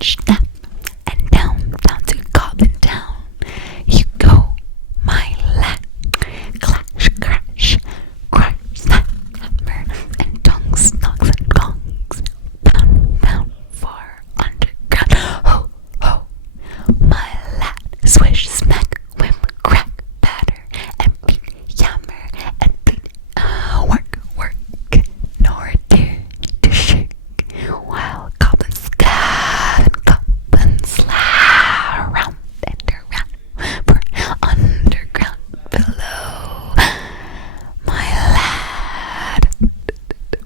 snap, and down to Goblin Town. You go, my lad. Clash, crash, crash, snap, hammer, and tongues, knocks, and gongs. Pound, far underground. Ho, ho, my lad. Swish, smack, whip, crack, batter, and beat, yammer, and beat. Work, nor dare to shake. While goblins scat and goblins laugh round and around for underground below. My lad.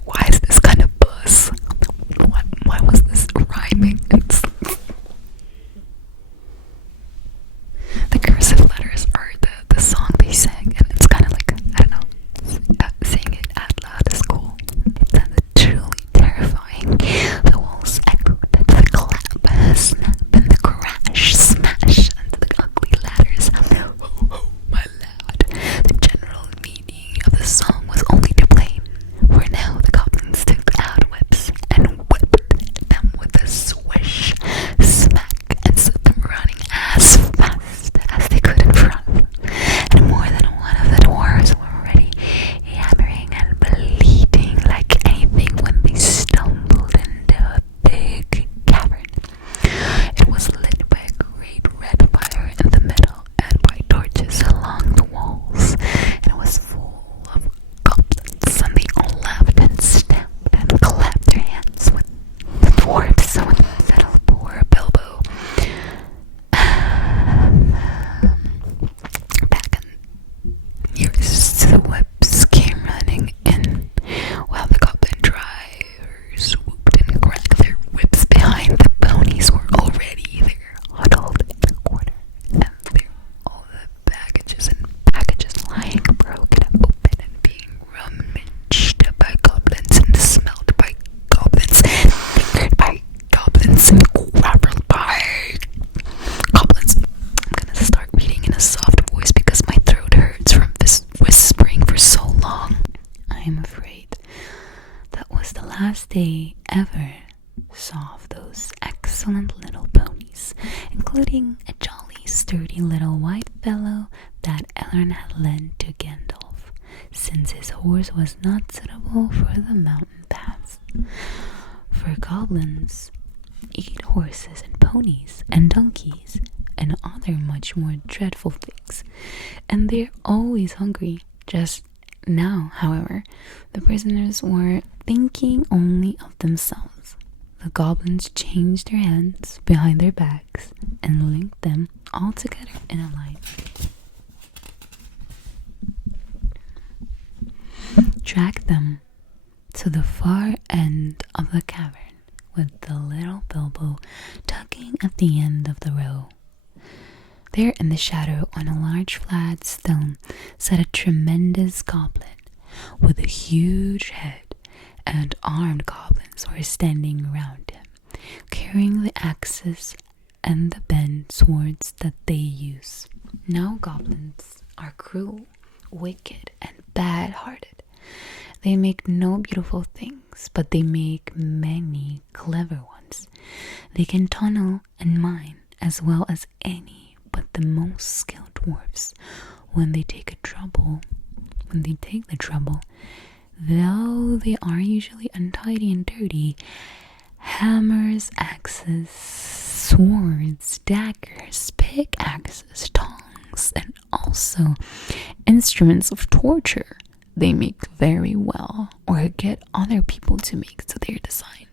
Why is this kind of buzz? Why was this rhyming? The cursive letters are the song they sang, and it's kind of like, I don't know, saying it out loud is cool. It sounded truly terrifying. The walls echoed, the clap, snap, and the crash, smash, and the ugly ladders. Ho, ho, my lad. The general meaning of the song was only to blame, for now the goblins took out whips and whipped them with a swish, smack, and set them running as fast as they could in front. And more than one of the dwarves were already yammering and bleating like anything when they stumbled into a big cavern. It was lit by a great red fire in the middle and by torches along the walls. It was full of goblins, and they all laughed and stamped and clapped their hands with the dwarves. So said poor Bilbo. Back in years, the whips came running in, while the goblin drivers whooped and cracked their whips behind. The ponies were already there, huddled in the corner, and there all the baggages and packages lying broken open and being rummaged by goblins and smelt by goblins and fingered by goblins and grappled by goblins. I'm gonna start reading in a soft voice because my throat hurts from this whispering for so long. I'm afraid that was the last day ever saw of those excellent little ponies, including a jolly, sturdy little white fellow that Elrond had lent to Gandalf, since his horse was not suitable for the mountain paths. For goblins eat horses and ponies and donkeys and other much more dreadful things, and they're always hungry. Just now, however, the prisoners were thinking only of themselves. The goblins changed their hands behind their backs and linked them all together in a line. Dragged them to the far end of the cavern, with the little Bilbo tugging at the end of the row. There in the shadow on a large flat stone sat a tremendous goblin with a huge head, and armed goblins were standing around him, carrying the axes and the bent swords that they use. Now goblins are cruel, wicked, and bad-hearted. They make no beautiful things, but they make many clever ones. They can tunnel and mine as well as any but the most skilled dwarfs when they take the trouble, though they are usually untidy and dirty. Hammers, axes, swords, daggers, pickaxes, tongs, and also instruments of torture they make very well, or get other people to make to their design.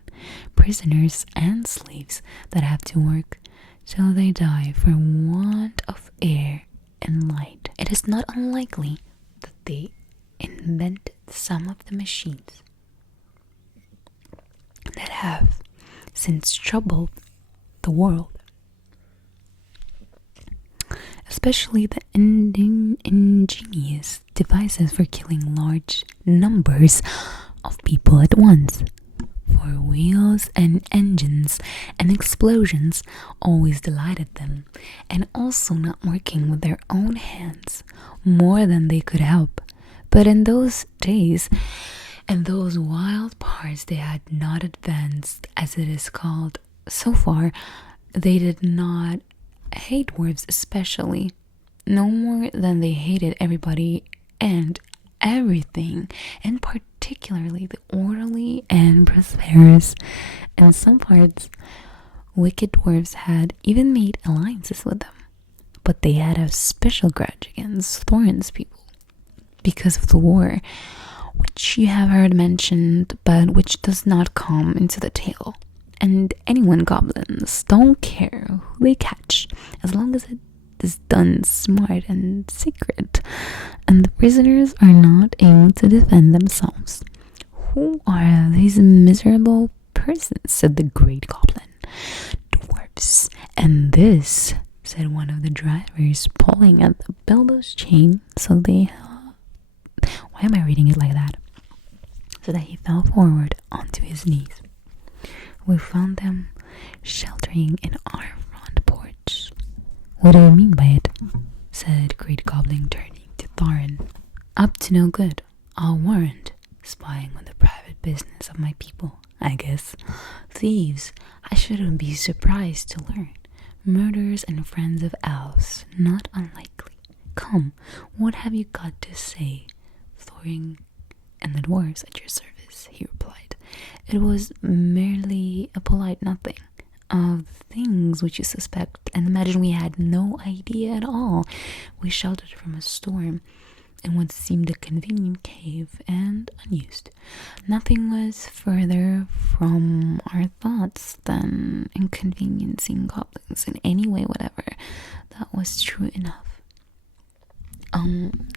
Prisoners and slaves that have to work till they die for want of air and light. It is not unlikely that they invented some of the machines that have since troubled the world, especially the ingenious devices for killing large numbers of people at once. For wheels and engines and explosions always delighted them, and also not working with their own hands more than they could help. But in those days, in those wild parts, they had not advanced, as it is called, so far, they did not hate dwarves, especially, no more than they hated everybody and everything, and particularly the orderly and prosperous. In some parts, wicked dwarves had even made alliances with them, but they had a special grudge against Thorin's people because of the war, which you have heard mentioned, but which does not come into the tale. And anyone goblins don't care who they catch, as long as it is done smart and secret, and the prisoners are not able to defend themselves. Who are these miserable persons? Said the great goblin. Dwarfs. And this, said one of the drivers, pulling at the Bilbo's chain, so they why am I reading it like that? So that he fell forward onto his knees. We found them sheltering in our front porch. What do you mean by it? Said Great Goblin, turning to Thorin. Up to no good, I'll warrant. Spying on the private business of my people, I guess. Thieves, I shouldn't be surprised to learn. Murderers and friends of elves, not unlikely. Come, what have you got to say? Thorin and the dwarves at your service, he replied. It was merely a polite nothing of things which you suspect, and imagine we had no idea at all. We sheltered from a storm in what seemed a convenient cave and unused. Nothing was further from our thoughts than inconveniencing goblins in any way whatever. That was true enough.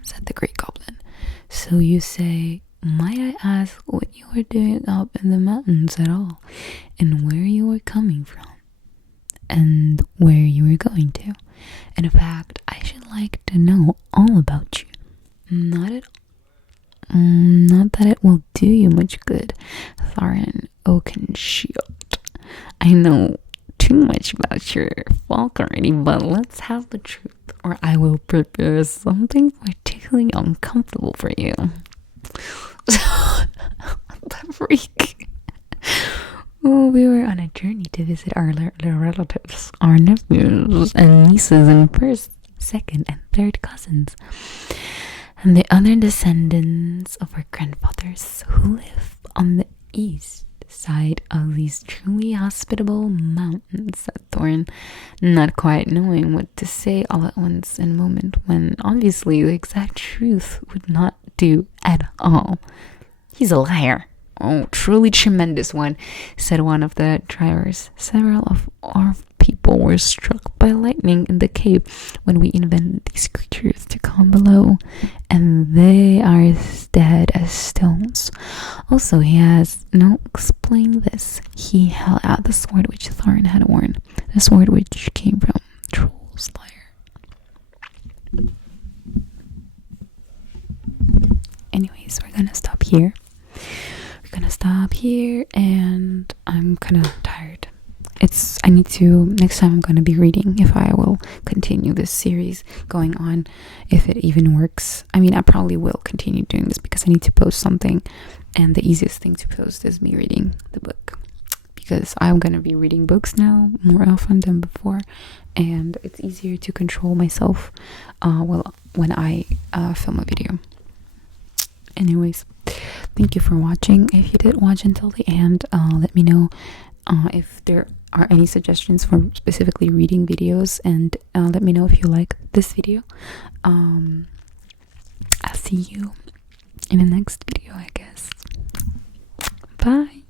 Said the Great Goblin. So you say, might I ask what you were doing up in the mountains at all, and where you were coming from, and where you were going to? In fact, I should like to know all about you. Not that it will do you much good, Thorin Oakenshield. I know too much about your folk already, but let's have the truth, or I will prepare something particularly uncomfortable for you. The freak. Oh, we were on a journey to visit our relatives, our nephews and nieces, and first, second, and third cousins, and the other descendants of our grandfathers who live on the east side of these truly hospitable mountains, said Thorin, not quite knowing what to say all at once in a moment when obviously the exact truth would not do at all. He's a liar. Oh, truly tremendous one, said one of the drivers. Several of our people were struck by lightning in the cave when we invented these creatures to come below, and they are as dead as stones. Also, he has no explain this. He held out the sword which Thorin had worn, the sword which came from Troll's lair. Anyways, we're gonna stop here. And I'm kind of tired. I need to, next time I'm going to be reading if I will continue this series going on, if it even works. I mean, I probably will continue doing this because I need to post something, and the easiest thing to post is me reading the book, because I'm going to be reading books now more often than before, and it's easier to control myself when I film a video. Anyways, thank you for watching. If you did watch until the end, let me know if there are any suggestions for specifically reading videos, and let me know if you like this video. I'll see you in the next video, I guess. Bye.